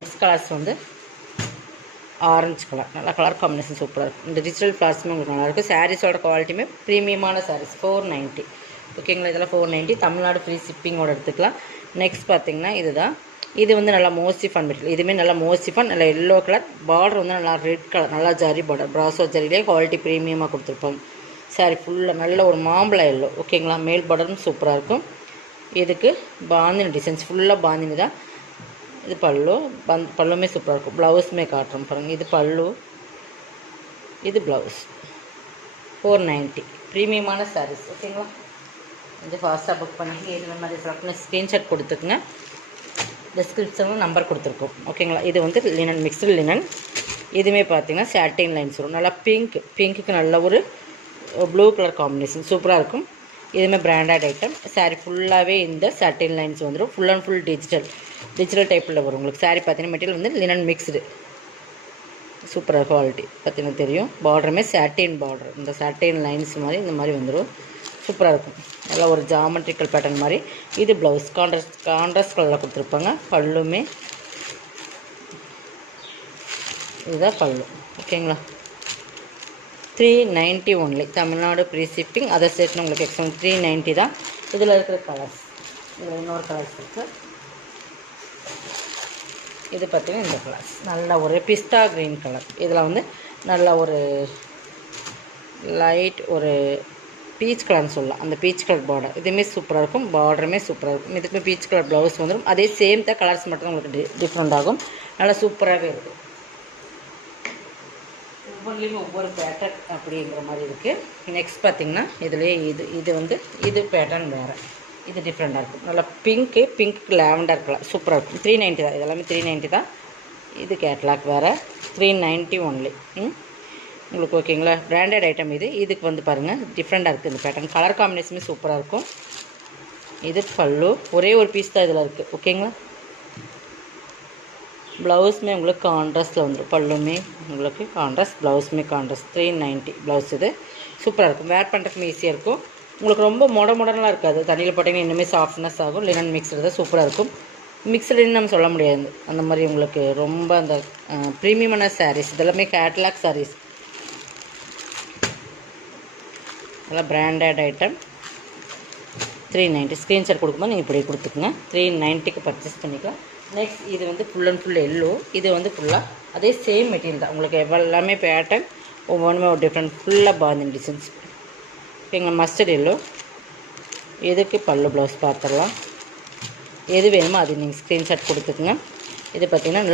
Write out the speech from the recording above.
Next colours வந்து orange colour, நல்லா colour combination சூப்பராக இருக்கும். இந்த டிஜிட்டல் ஃப்ளார்ஸுமே உங்களுக்கு நல்லாயிருக்கும். சாரீஸோட குவாலிட்டியுமே ப்ரீமியமான சாரீஸ். 490 ஓகேங்களா. இதெல்லாம் 490, தமிழ்நாடு ஃப்ரீ ஷிப்பிங்கோடு எடுத்துக்கலாம். நெக்ஸ்ட் பார்த்திங்கன்னா இதுதான். இது வந்து நல்லா மோஸ்டிஃபான் மெட்டீரியல். இதுவுமே நல்லா மோஸ்டிஃபான், நல்லா எல்லோ கலர். பார்டர் வந்து நல்லா ரெட் கலர், நல்லா ஜரி பார்டர், ப்ராசோ ஜரிலே குவாலிட்டி ப்ரீமியமாக கொடுத்துருப்பாங்க. சாரி ஃபுல்லாக நல்ல ஒரு மாம்பழ எல்லோ ஓகேங்களா. மேல் பார்டரும் சூப்பராக இருக்கும். இதுக்கு பாந்தினி டிசைன்ஸ், ஃபுல்லாக பாந்தினி தான். இது பல்லு, பல்லுமே சூப்பராக இருக்கும். ப்ளவுஸுமே காட்டுறோம் பாருங்கள். இது பல்லு, இது ப்ளவுஸ். 490 ப்ரீமியமான சாரீஸ் ஓகேங்களா. கொஞ்சம் ஃபாஸ்ட்டாக புக் பண்ணி இது மாதிரி செலக்ட் பண்ணி ஸ்க்ரீன்ஷாட் கொடுத்துக்குங்க. டிஸ்கிரிப்ஷனில் நம்பர் கொடுத்துருக்கோம் ஓகேங்களா. இது வந்து லினன், மிக்ஸ்டு லினன். இதுவுமே பார்த்தீங்கன்னா சாட்டின் லைன்ஸ் வரும். நல்லா பிங்க்குக்கு நல்ல ஒரு ப்ளூ கலர் காம்பினேஷன் சூப்பராக இருக்கும். இதுவுமே பிராண்டட் ஐட்டம். சாரீ ஃபுல்லாகவே இந்த சாட்டின் லைன்ஸ் வந்துடும். ஃபுல் அண்ட் ஃபுல் டிஜிட்டல் டைப்பில் வரும் உங்களுக்கு. சாரீ பார்த்தீங்கன்னா மெட்டீரியல் வந்து லினன் மிக்ஸ்டு, சூப்பராக குவாலிட்டி பார்த்தீங்கன்னா தெரியும். பார்டருமே சாட்டின் பார்டர், இந்த சாட்டின் லைன்ஸ் மாதிரி இந்த மாதிரி வந்துடும். சூப்பராக இருக்கும். நல்லா ஒரு ஜாமெட்ரிக்கல் பேட்டர்ன் மாதிரி. இது ப்ளவுஸ் கான்ட்ராஸ்ட் கலரில் கொடுத்துருப்பாங்க. பல்லுமே இதுதான் பல்லு ஓகேங்களா. 390 ஒன்லி, தமிழ்நாடு ஃப்ரீ ஷிப்பிங். அதை சேர்த்து உங்களுக்கு எக்ஸ்ட்ரா 390 தான். இதில் இருக்கிற கலர்ஸ், இதில் இன்னொரு கலர்ஸ் இருக்குது. இது பார்த்திங்கன்னா இந்த கலர்ஸ் நல்ல ஒரு பிஸ்தா க்ரீன் கலர். இதில் வந்து நல்ல ஒரு லைட் ஒரு பீச் கலர்னு சொல்லலாம். அந்த பீச் கலர் பார்டர் இதுவுமே சூப்பராக இருக்கும். பார்டருமே சூப்பராக இருக்கும். இதுக்குமே பீச் கலர் ப்ளவுஸ் வந்துடும். அதே சேம் தான், கலர்ஸ் மட்டும் உங்களுக்கு டிஃப்ரெண்ட் ஆகும். நல்லா சூப்பராகவே இருக்குது. ஒவ்வொன்றிலையும் ஒவ்வொரு பேட்டர்ன் அப்படிங்கிற மாதிரி இருக்குது. நெக்ஸ்ட் பார்த்திங்கன்னா இதுலேயே இது வந்து இது பேட்டர்ன் வேறு, இது டிஃப்ரெண்ட்டாக இருக்கும். நல்லா பிங்க்கு லாவெண்டர் கலர் சூப்பராக இருக்கும். 390 தான். இதெல்லாமே 390 தான். இது கேட்லாக் வேறு, 390 ஒன்லி. உங்களுக்கு ஓகேங்களா. பிராண்டட் ஐட்டம் இது. இதுக்கு வந்து பாருங்கள் டிஃப்ரெண்ட்டாக இருக்குது இந்த பேட்டர்ன். கலர் காம்பினேஷனுமே சூப்பராக இருக்கும். இது பல்லு, ஒரே ஒரு பீஸ் தான் இதில் இருக்குது ஓகேங்களா. ப்ளவுஸுமே உங்களுக்கு கான்ட்ராஸ்ட்டில் வந்துடும். பல்லுமே உங்களுக்கு கான்ட்ராஸ்ட், ப்ளவுஸுமே கான்ட்ராஸ்ட். 390 ப்ளவுஸ். இது சூப்பராக இருக்கும். வேர் பண்ணுறதுக்கு ஈஸியாக இருக்கும். உங்களுக்கு ரொம்ப மாடர்னாக இருக்காது. தண்ணியில் போட்டிங்கன்னா இன்னுமே சாஃப்ட்னஸ் ஆகும். லினன் மிக்ஸ்டு தான் சூப்பராக இருக்கும். மிக்ஸ்டுன்னு நம்ம சொல்ல முடியாது. அந்த மாதிரி உங்களுக்கு ரொம்ப அந்த ப்ரீமியமான சாரீஸ். இதெல்லாமே கேட்லாக் சாரீஸ். அதெல்லாம் பிராண்டட் ஐட்டம். 390 ஸ்க்ரீன்ஷாட் கொடுக்கும்போது நீங்கள் இப்படி கொடுத்துக்குங்க. 390க்கு பர்ச்சேஸ் பண்ணிக்கலாம். நெக்ஸ்ட் இது வந்து ஃபுல் அண்ட் ஃபுல் எல்லோ. இது வந்து ஃபுல்லாக அதே சேம் மெட்டீரியல் தான். உங்களுக்கு எல்லாமே பேட்டர்ன் ஒவ்வொன்றுமே ஒரு டிஃப்ரெண்ட். ஃபுல்லாக பாந்தினி டிசைன்ஸ் ஓகேங்களா. Mustard yellow. இதுக்கு பல்லு ப்ளவுஸ் பார்த்துடலாம். எது வேணுமோ அது நீங்கள் ஸ்க்ரீன்ஷாட் கொடுத்துக்குங்க. இது பார்த்திங்கன்னா